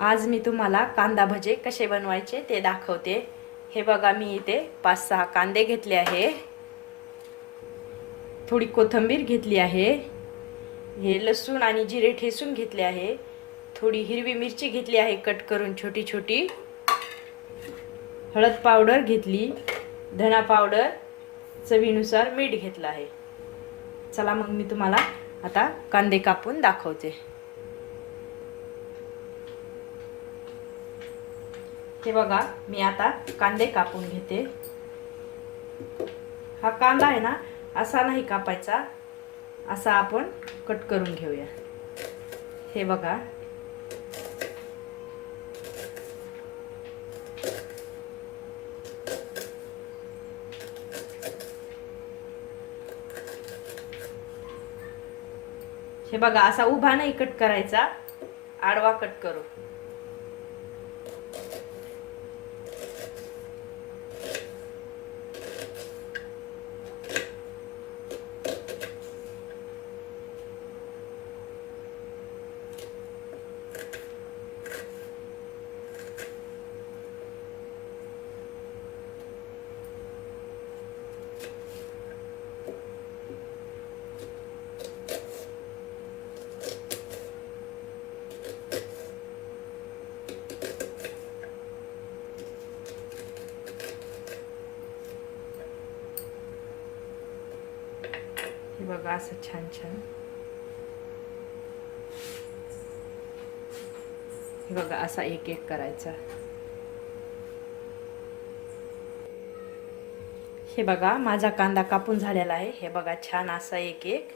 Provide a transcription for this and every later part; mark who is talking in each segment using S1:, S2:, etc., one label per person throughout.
S1: आज मी तुम्हाला कांदा भजे कसे बनवायचे ते दाखवते. हे बघा मी इथे पाच सहा कांदे घेतले आहे. थोडी कोथिंबीर घेतली आहे. हे लसूण आणि जिरे ठेसून घेतले आहे. थोडी हिरवी मिरची घेतली आहे कट करून छोटी छोटी. हळद पावडर घेतली धना पावडर चवीनुसार मीठ घेतलं आहे. चला मग मी तुम्हाला आता कांदे कापून दाखवते. हे बघा मी आता कांदे कापून घेते. हा कांदा आहे ना असा नाही कापायचा असा आपण कट करून घेऊया. हे बघा. हे बघा असा उभा नाही कट करायचा आडवा कट करू. बघा असं छान छान बघा असा एक एक करायचा. हे बघा माझा कांदा कापून झालेला आहे. हे बघा छान असा एक एक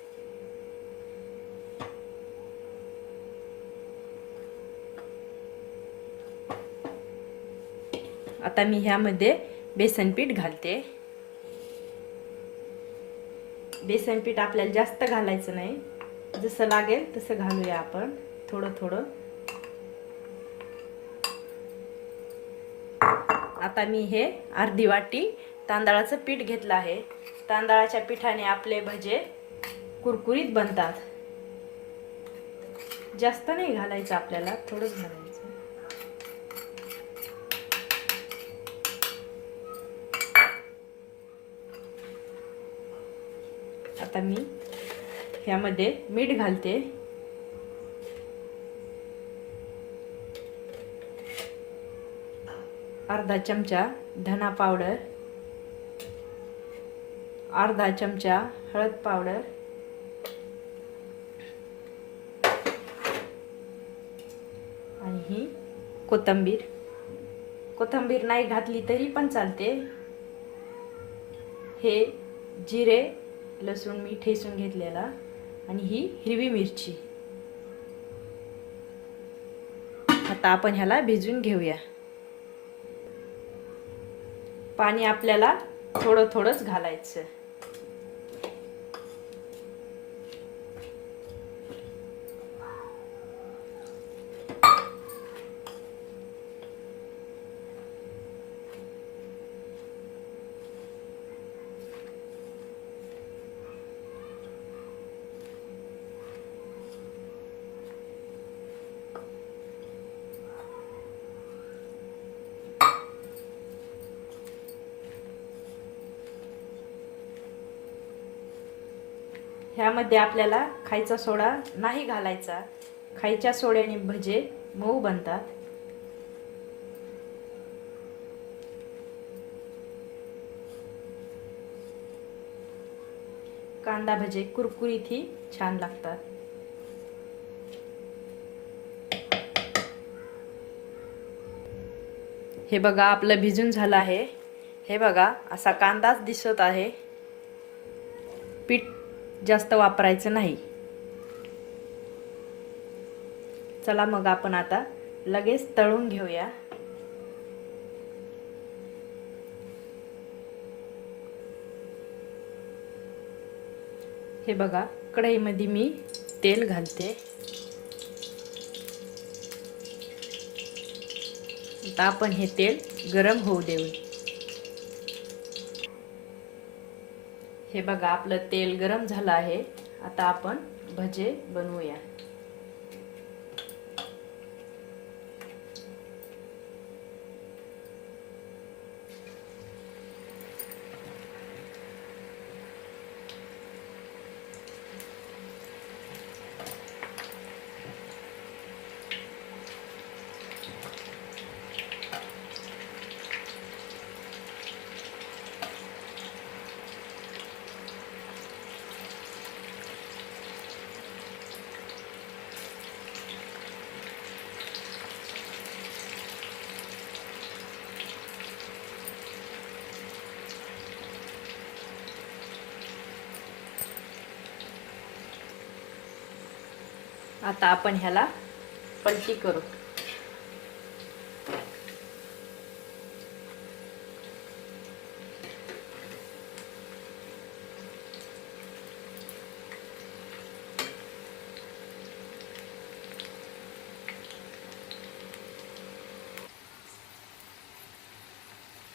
S1: आता मी ह्यामध्ये बेसन पीठ घालते. बेसन पीठ आपल्याला जास्त घालायचं नाही. जसं लागेल तसं घालूया आपण. थोडं थोडं. आता मी हे अर्धी वाटी तांदळाचं पीठ घेतलं आहे. तांदळाच्या पिठाने आपले भजे कुरकुरीत बनतात. जास्त नाही घालायचं आपल्याला थोडंच घालायचं. आता मी ह्यामध्ये मीठ घालते. अर्धा चमचा धना पावडर. अर्धा चमचा हळद पावडर. आणि ही कोथिंबीर. कोथिंबीर नाही घातली तरी पण चालते. हे जिरे लसूण मी ठेसून घेतलेला आणि ही हिरवी मिरची. आता आपण ह्याला भिजून घेऊया. पाणी आपल्याला थोडं थोडंच घालायचं. ह्यामध्ये आपल्याला खायचा सोडा नाही घालायचा. खायच्या सोड्याने भजे मऊ बनतात. कांदा भजे कुरकुरीत ही छान लागतात. हे बघा आपलं भिजून झालं आहे. हे बघा असा कांदाच दिसत आहे. जास्त वापरायचं नाही. चला मग आपण आता लगेच तळून घेऊया. हे बघा कढईमध्ये मी तेल घालते. आता आपण हे तेल गरम होऊ देऊ. हे बघा आपलं तेल गरम झालं आहे. आता आपण भजे बनवूया. आता आपण ह्याला पलटी करू.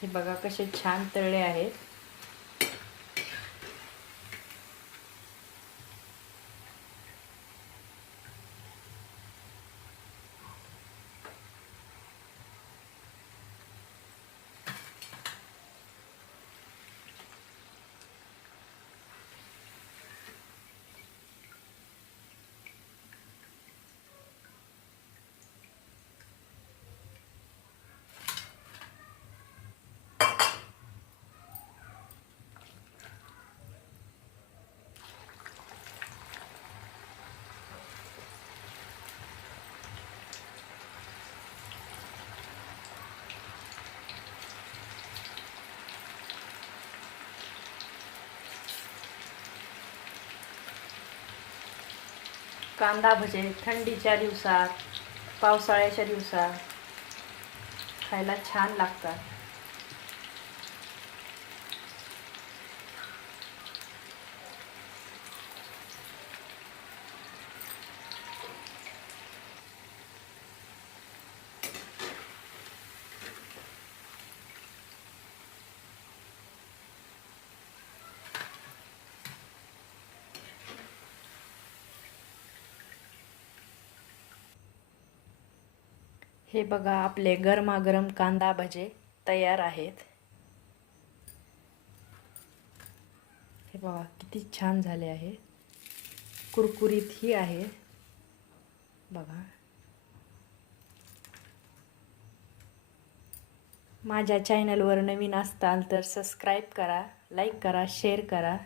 S1: हे बघा कसे छान तळले आहेत. कांदा भजे थंडीच्या दिवसात पावसाळ्याच्या दिवसात खायला छान लागतात. हे बघा आपले गरमागरम कांदा भजे तयार आहेत. हे बघा किती छान झाले आहे. कुरकुरीत ही आहे. बघा. माझ्या चॅनलवर नवीन असताल तर सबस्क्राईब करा लाईक करा शेअर करा.